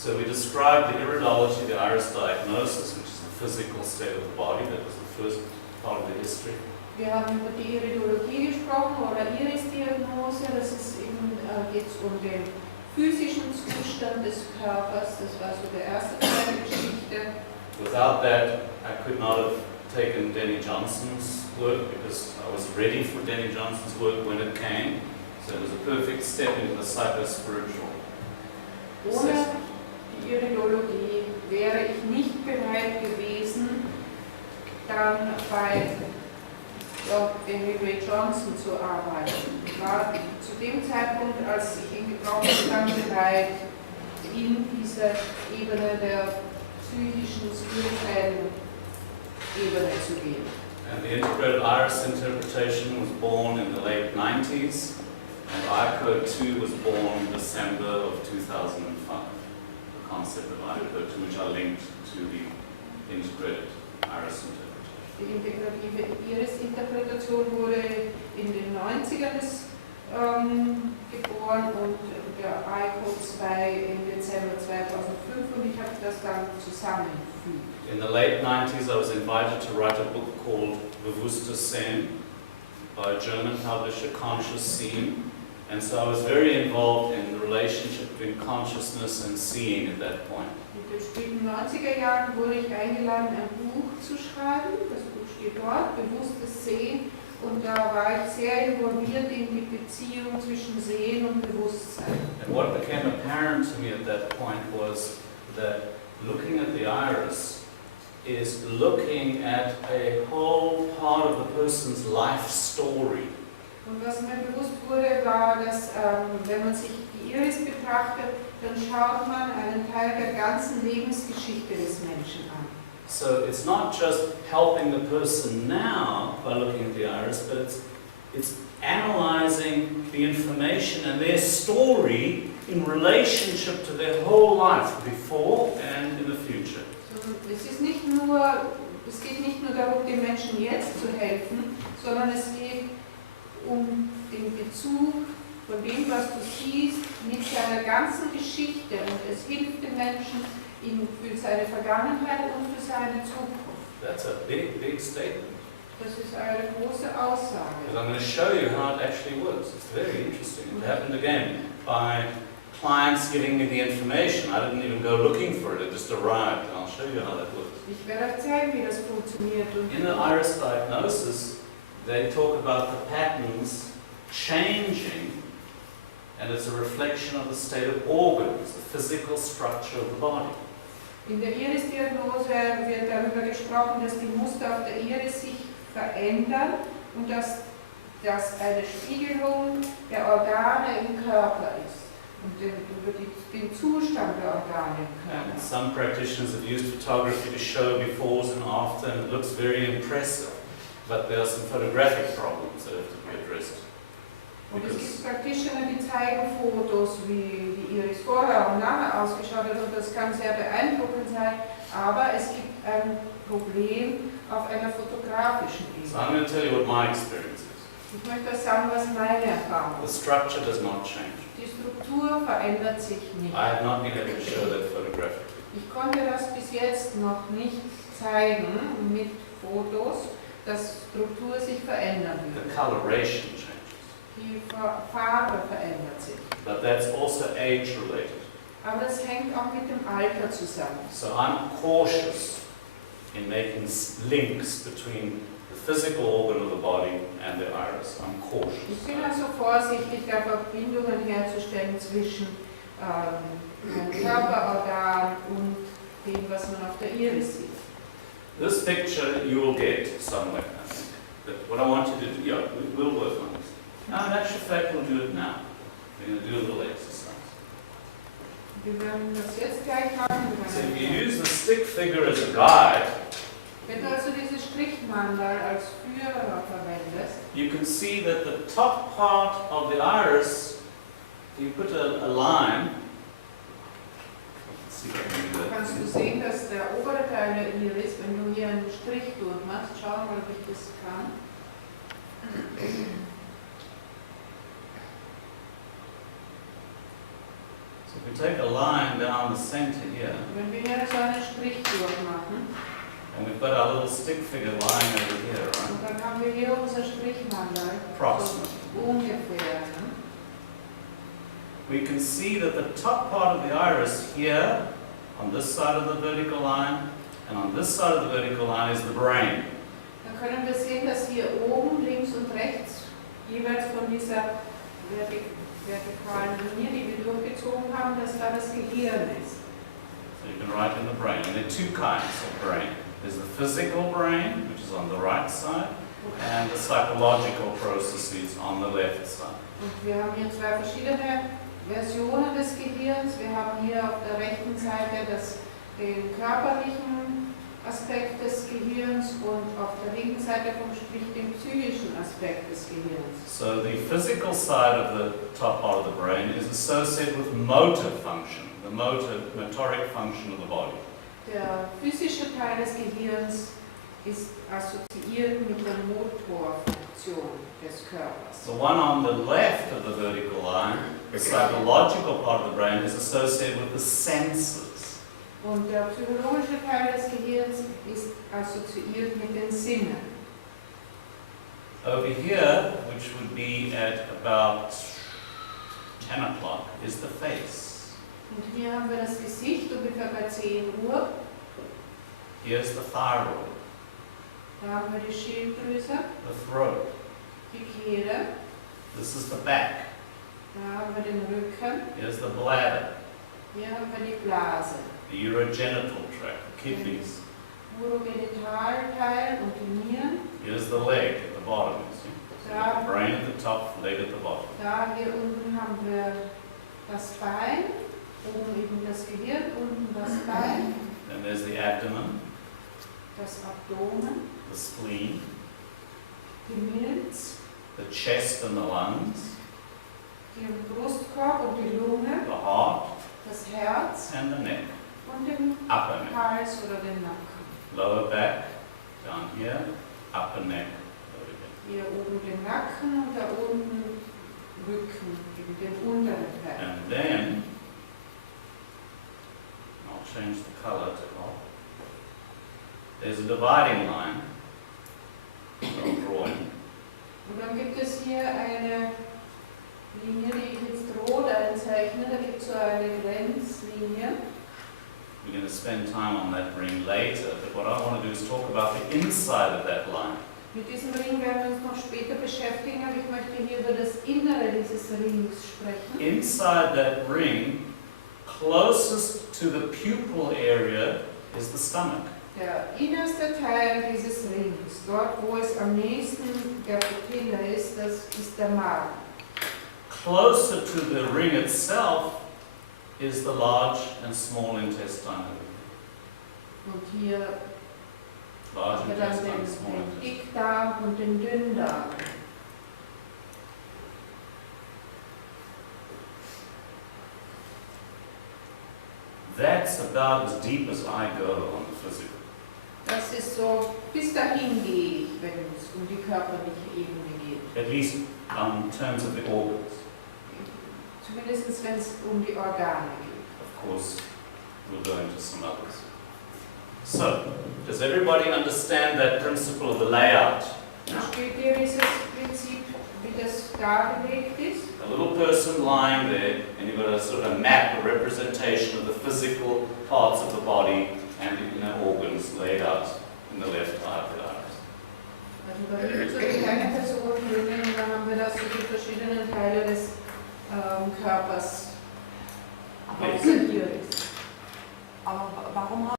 So we described the iridology, the iris diagnosis, which is the physical state of the body. That was the first part of the history. Wir haben über die Iridologie gesprochen oder Iris-Diagnose. Das ist eben, geht um den physischen Zustand des Körpers. Das war so der erste Teil der Geschichte. Without that, I could not have taken Denny Johnson's work because I was ready for Denny Johnson's work when it came. So it was a perfect step into the psycho-spiritual. Ohne die Iridologie wäre ich nicht bereit gewesen, dann bei Henry Ray Johnson zu arbeiten. Ich war zu dem Zeitpunkt, als ich ihn gebraucht habe, bereit, in diese Ebene der psychischen, spirituellen Ebene zu gehen. And the integrated iris interpretation was born in the late 90s, and ICO 2 was born in December of 2005. The concept of ICO 2, which I linked to the integrated iris interpretation. Die integrative Iris-Interpretation wurde in den 90ern geboren und der ICO 2 im Dezember 2005 und ich habe das dann zusammengefügt. In the late 90s, I was invited to write a book called Bewusster Sehen by a German publisher, Conscious Seeing. And so I was very involved in the relationship between consciousness and seeing at that point. In den späten 90er Jahren wurde ich eingeladen, ein Buch zu schreiben. Das Buch steht dort, Bewusstes Sehen. Und da war ich sehr involviert in die Beziehung zwischen Sehen und Bewusstsein. And what became apparent to me at that point was that looking at the iris is looking at a whole part of the person's life story. Und was mir bewusst wurde, war, dass wenn man sich die Iris betrachtet, dann schaut man einen Teil der ganzen Lebensgeschichte des Menschen an. So it's not just helping the person now by looking at the iris, but it's analyzing the information and their story in relationship to their whole life, before and in the future. Es geht nicht nur darum, den Menschen jetzt zu helfen, sondern es geht um den Bezug von dem, was du siehst, mit seiner ganzen Geschichte. Und es hilft dem Menschen für seine Vergangenheit und für seine Zukunft. That's a big, big statement. Das ist eine große Aussage. Because I'm going to show you how it actually works. It's very interesting. It happened again by clients giving me the information. I didn't even go looking for it. It just arrived. And I'll show you how that works. Ich werde euch zeigen, wie das funktioniert. In the iris diagnosis, they talk about the patterns changing, and it's a reflection of the state of organs, the physical structure of the body. In der Iris-Diagnose wird darüber gesprochen, dass die Muster auf der Iris sich verändern und dass das eine Spiegelung der Organe im Körper ist und über den Zustand der Organe im Körper. And some practitioners have used photography to show befores and after, and it looks very impressive. But there are some photographic problems that have to be addressed. Und es gibt Practitioner, die zeigen Fotos, wie die Iris vorher und nachher ausgeschaut hat, und das kann sehr beeindruckend sein, aber es gibt ein Problem auf einer fotografischen So Ebene. I'm going to tell you what my experience is. Ich möchte euch sagen, was meine Erfahrung The ist. structure does not change. Die Struktur verändert sich nicht. I have not been able to show that photographically. Ich konnte das bis jetzt noch nicht zeigen mit Fotos, dass Struktur sich verändern The wird. coloration changes. Die Farbe verändert sich. But that's also age related. Aber das hängt auch mit dem Alter zusammen. So I'm cautious in making links between the physical organ of the body and the iris. I'm Ich cautious. bin also vorsichtig, da Verbindungen herzustellen zwischen dem Körperorgan und dem, was man auf der Iris sieht. This picture you will get somewhere, I think. But what I want you to do, yeah, we'll work on this. Now, in actual fact, we'll do it now. We're going to do a little exercise. Wir werden das jetzt gleich machen. So if you use the stick figure as a guide, Wenn du also dieses Strichmandal als Führer verwendest, you can see that the top part of the iris, you put a line. Let's see if I can do that. kannst du sehen, dass der obere Teil der Iris, wenn du hier einen Strich durchmachst, schau mal, ob ich das kann. So If we take a line down the center here, Wenn wir hier so einen Strich durchmachen, and we've got our little stick figure lying over here, right? und dann haben wir hier unser Strichmandel, Approximately. so ungefähr. Ne? We can see that the top part of the iris here, on this side of the vertical line, and on this side of the vertical line is the brain. Dann können wir sehen, dass hier oben, links und rechts, jeweils von dieser vertikalen Linie, die wir durchgezogen haben, dass da das Gehirn ist. So you can write in the brain. And there are two kinds of brain. There's the physical brain, which is on the right side, and the psychological processes on the left side. Und wir haben hier zwei verschiedene Versionen des Gehirns. Wir haben hier auf der rechten Seite den körperlichen Aspekt des Gehirns und auf der linken Seite vom Strich den psychischen Aspekt des Gehirns. So the physical side of the top part of the brain is associated with motor function, the motoric function of the body. Der physische Teil des Gehirns ist assoziiert mit der Motorfunktion des Körpers. The one on the left of the vertical line, the psychological part of the brain, is associated with the senses. Und der psychologische Teil des Gehirns ist assoziiert mit den Sinnen. Over here, which would be at about 10 o'clock, is the face. Und hier haben wir das Gesicht ungefähr bei 10 Uhr. Here's the thyroid, Da haben wir die Schilddrüse, the throat. die Kehle. This is the back. Da haben wir den Rücken. Here's the bladder, Hier haben wir die Blase. the urogenital tract, the kidneys. Urogenitalteil und die Nieren. Here's the leg at the bottom, you see. So you've got the brain at the top, leg at the bottom. Da hier unten haben wir das Bein. Oben eben das Gehirn, unten das Bein. Then there's the abdomen, Das Abdomen. the spleen, Die Milz. the chest and the lungs, Den Brustkorb und die Lunge. the heart, Das Herz. and the neck. Und den Upper neck, Hals oder den Nacken. lower back, down here, upper neck, lower back. Hier oben den Nacken und da unten Rücken, eben den unteren Teil. And then, I'll change the color to off. There's a dividing line that I'm drawing. Und dann gibt es hier eine Linie, die ich jetzt rot einzeichne. Da gibt es so eine Grenzlinie. We're going to spend time on that ring later, but what I want to do is talk about the inside of that line. Mit diesem Ring werden wir uns noch später beschäftigen, aber ich möchte hier über das Innere dieses Rings sprechen. Inside that ring, closest to the pupil area, is the stomach. Der innerste Teil dieses Rings, dort wo es am nächsten der Pupille ist, das ist der Magen. Closer to the ring itself is the large and small intestine. Und hier Large haben wir dann intestine, den small intestine. Dickdarm und den Dünndarm. That's about as deep as I go on the physical. Das ist so, bis dahin gehe ich, wenn es um die körperliche Ebene geht. At least in terms of the organs. Zumindest wenn es um die Organe geht. Of course, we'll go into some others. So, does everybody understand that principle of the layout? Versteht ihr dieses Prinzip, wie das dargelegt ist? A little person lying there, and you've got a sort of a map, a representation of the physical parts of the body and the inner organs laid out in the left eye of the iris. Also da liegt so die kleine Person drinnen und dann haben wir da so die verschiedenen Teile des Körpers Maybe